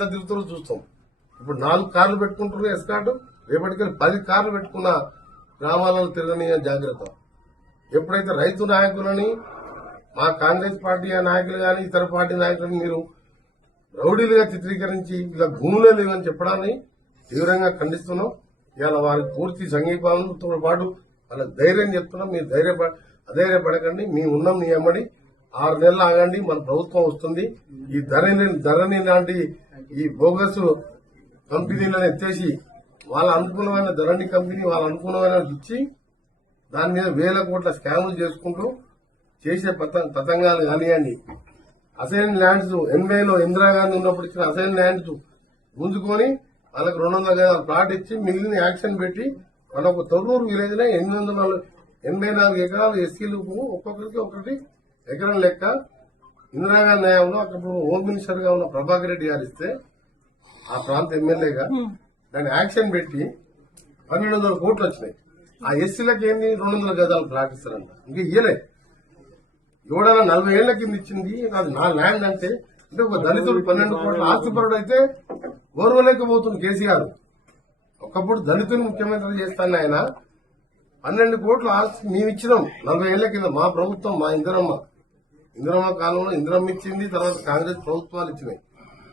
ఎట్లా తిరుగుతారో చూస్తాం. ఇప్పుడు నాలుగు కార్లు పెట్టుకుంటారు ఎస్కాట్. రేపటికి పది కార్లు పెట్టుకున్న గ్రామాలలో తిరగని జాగ్రత్త. ఎప్పుడైతే రైతు నాయకులని మా కాంగ్రెస్ పార్టీ నాయకులు కానీ ఇతర పార్టీ నాయకులను మీరు రౌడీలుగా చిత్రీకరించి ఇలా భూములే లేవని చెప్పడాన్ని తీవ్రంగా ఖండిస్తున్నాం. ఇవాళ వారి పూర్తి సంఘీభావంతో పాటు వాళ్ళ ధైర్యం చెప్తున్నాం. మీరు ధైర్య అధైర్యపడకండి. మేము ఉన్నాం మీ ఆరు నెలలు ఆగండి. మన ప్రభుత్వం వస్తుంది. ఈ ధరణి ధరణి లాంటి ఈ బోగస్ కంపెనీలను ఎత్తేసి వాళ్ళ అనుకూలమైన ధరణి కంపెనీ వాళ్ళ అనుకూలమైన ఇచ్చి దాని మీద వేల కోట్ల స్కాములు చేసుకుంటూ చేసే పతంగాలు కానివ్వండి. అసైన్ ల్యాండ్స్ ఎనభైలో ఇందిరాగాంధీ ఉన్నప్పుడు ఇచ్చిన అసైన్ ల్యాండ్స్ గుంజుకొని వాళ్ళకి రెండు వందల గజాల ప్లాట్ ఇచ్చి మిగిలిన యాక్షన్ పెట్టి మనకు తొర్రూరు విలేజ్లో ఎనిమిది వందల నాలుగు- ఎనభై నాలుగు ఎకరాలు ఎస్సీలకు ఒక్కొక్కరికి ఒకటి ఎకరం లెక్క ఇందిరాగాంధీ న్యాయంలో అప్పుడు హోమ్ మినిస్టర్గా ఉన్న ప్రభాకర్ రెడ్డి గారు ఇస్తే ఆ ప్రాంత ఎమ్మెల్యేగా దాన్ని యాక్షన్ పెట్టి పన్నెండు వందల కోట్లు వచ్చినాయి. ఆ ఎస్సీలకు ఏంది? రెండు వందల గజాలు ప్లాట్ ఇస్తారంట. ఇంకా ఇయ్యలే. ఎవడైనా నలభై ఏళ్ళ కింద ఇచ్చింది అది నా ల్యాండ్ అంటే అంటే ఒక దళితుడు పన్నెండు కోట్ల ఆస్తిపరుడు అయితే ఓర్వలేకపోతుంది కేసీఆర్. ఒకప్పుడు దళితుని ముఖ్యమంత్రి చేస్తాను ఆయన. పన్నెండు కోట్ల ఆస్తి మేము ఇచ్చినాం నలభై ఏళ్ళ కింద మా ప్రభుత్వం మా ఇందిరమ్మ. ఇందిరమ్మ కాలంలో ఇందిరమ్మ ఇచ్చింది తర్వాత కాంగ్రెస్ ప్రభుత్వాలు ఇచ్చినాయి.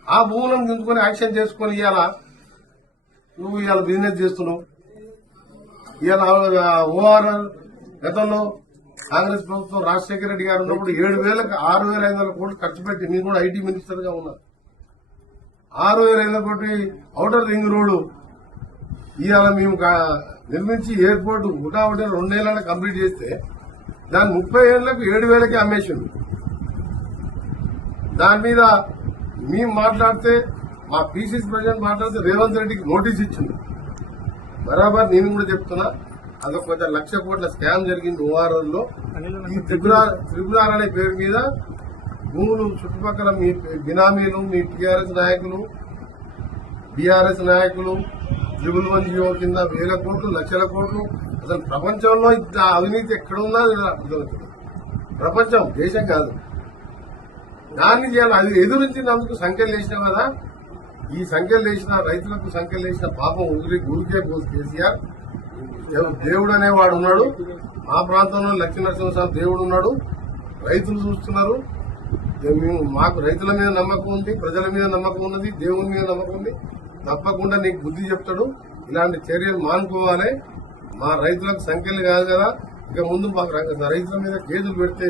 ఆ భూములను దించుకొని యాక్షన్ చేసుకొని ఇవాళ నువ్వు ఇవాళ బిజినెస్ చేస్తున్నావు. ఇవాళ ఓఆర్ఆర్ గతంలో కాంగ్రెస్ ప్రభుత్వం రాజశేఖర రెడ్డి గారు ఉన్నప్పుడు ఏడు వేలకు ఆరు వేల ఐదు వందల కోట్లు ఖర్చు పెట్టి మీరు కూడా ఐటీ మినిస్టర్గా ఉన్నారు. ఆరు వేల ఐదు వందల కోటి ఔటర్ రింగ్ రోడ్డు ఇవాళ మేము నిర్మించి ఎయిర్పోర్ట్ ముఠావుటే రెండేళ్ళలో కంప్లీట్ చేస్తే దాని ముప్పై ఏళ్ళకు ఏడు వేలకి అమ్మేసింది దాని మీద మేము మాట్లాడితే మా పీసీసీ ప్రెసిడెంట్ మాట్లాడితే రేవంత్ రెడ్డికి నోటీస్ ఇచ్చింది. బరాబర్ నేను కూడా చెప్తున్నా అదొక కొంచెం లక్ష కోట్ల స్కామ్ జరిగింది ఓఆర్ఎల్లో ఈ త్రిపురార్ త్రిపురార్ అనే పేరు మీద భూములు చుట్టుపక్కల మీ బినామీలు మీ టీఆర్ఎస్ నాయకులు బీఆర్ఎస్ నాయకులు త్రిబుల్ వన్ జీవో కింద వేల కోట్లు లక్షల కోట్లు. అసలు ప్రపంచంలో ఇంత అవినీతి ఎక్కడ అది అర్థమవుతుంది ప్రపంచం దేశం కాదు. దాన్ని చేయాలి. అది ఎదురించినందుకు సంఖ్యలు వేసినాం కదా. ఈ సంఖ్యలు వేసిన రైతులకు సంఖ్యలు వేసిన పాపం ఊరి గురికే పోసి కేసీఆర్. దేవుడు అనేవాడు ఉన్నాడు. మా ప్రాంతంలో లక్ష్మీనరసింహస్వామి దేవుడు ఉన్నాడు. రైతులు చూస్తున్నారు. మేము మాకు రైతుల మీద నమ్మకం ఉంది ప్రజల మీద నమ్మకం ఉన్నది దేవుని మీద నమ్మకం ఉంది. తప్పకుండా నీకు బుద్ధి చెప్తాడు. ఇలాంటి చర్యలు మానుకోవాలి. మా రైతులకు సంఖ్యలు కాదు కదా. ఇక ముందు మాకు రైతుల మీద కేసులు పెడితే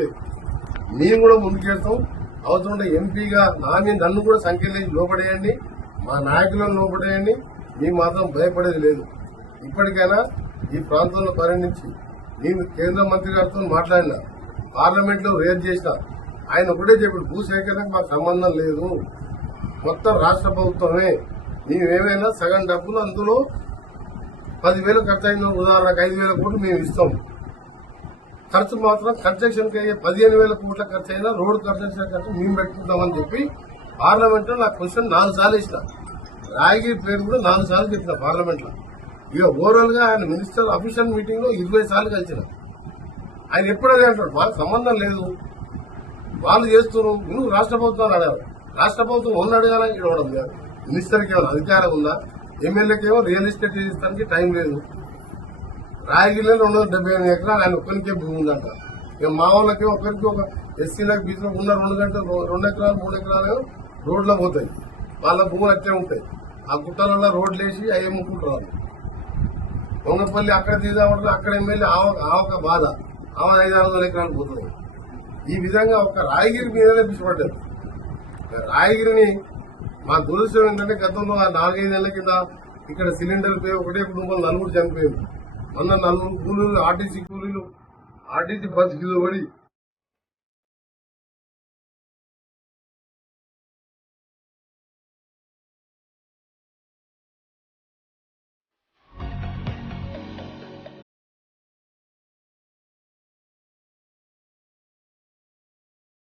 మేము కూడా ముందుకెళ్తాం అవసరం ఎంపీగా నాని నన్ను కూడా సంఖ్యలు లోపడేయండి మా నాయకులను లోపడేయండి మేము మాత్రం భయపడేది లేదు. ఇప్పటికైనా ఈ ప్రాంతంలో పరిణించి నేను కేంద్ర మంత్రి గారితో మాట్లాడినా పార్లమెంట్లో రేజ్ చేసిన ఆయన ఒకటే చెప్పాడు భూసేకరణకు మాకు సంబంధం లేదు. మొత్తం రాష్ట్ర ప్రభుత్వమే. మేమేమైనా సగం డబ్బులు అందులో పదివేలు ఖర్చు అయిన ఉదాహరణకు ఐదు వేల కోట్లు మేము ఇస్తాం. ఖర్చు మాత్రం కన్స్ట్రక్షన్కి అయ్యే పదిహేను వేల కోట్ల ఖర్చు అయినా రోడ్డు కన్స్ట్రక్షన్ ఖర్చు మేము పెట్టుకుంటామని చెప్పి పార్లమెంట్లో నా క్వశ్చన్ నాలుగు సార్లు ఇచ్చిన రాయగిరి పేరు కూడా నాలుగు సార్లు చెప్పిన పార్లమెంట్లో ఇక ఓవరాల్గా ఆయన మినిస్టర్ అఫీషియల్ మీటింగ్లో ఇరవై సార్లు కలిసిన. ఆయన ఎప్పుడు అదే అంటాడు వాళ్ళకి సంబంధం లేదు. వాళ్ళు చేస్తున్నారు. నువ్వు రాష్ట్ర ప్రభుత్వాన్ని అడగాలి రాష్ట్ర ప్రభుత్వం ఉన్న అడగాల? ఇవ్వడం లేదు మినిస్టర్కి ఏమైనా అధికారం ఉందా? ఎమ్మెల్యేకి ఏమో రియల్ ఎస్టేట్ చేస్తానికి టైం లేదు. రాయగిరిలో రెండు వందల డెబ్బై ఎనిమిది ఎకరాలు ఆయన ఒక్కరికే భూమి ఉందంట ఇక మా వాళ్ళకి ఒకరికి ఒక ఎస్సీలకు బీసీలకు ఉన్న రెండు గంటలు రెండు ఎకరాలు మూడు ఎకరాలు రోడ్లో పోతాయి వాళ్ళ భూములు అట్లే ఉంటాయి ఆ గుట్టలలో రోడ్లు వేసి అవి అమ్ముకుంటారు వాళ్ళు పొంగపల్లి అక్కడ తీసామంటే అక్కడ ఎమ్మెల్యే ఆవ ఆవక బాధ ఆవ ఐదు ఆరు వందల ఎకరాలు పోతుంది ఈ విధంగా ఒక రాయగిరి మీదనే పిచ్చిపడ్డారు రాయగిరిని మా దురదృష్టం ఏంటంటే గతంలో ఆ నాలుగైదేళ్ళ కింద ఇక్కడ సిలిండర్ పై ఒకటే కుటుంబం నలుగురు చనిపోయింది మొన్న నలుగురు కూలీలు ఆర్టీసీ కూలీలు ఆర్టీసీ బస్ కింద పడి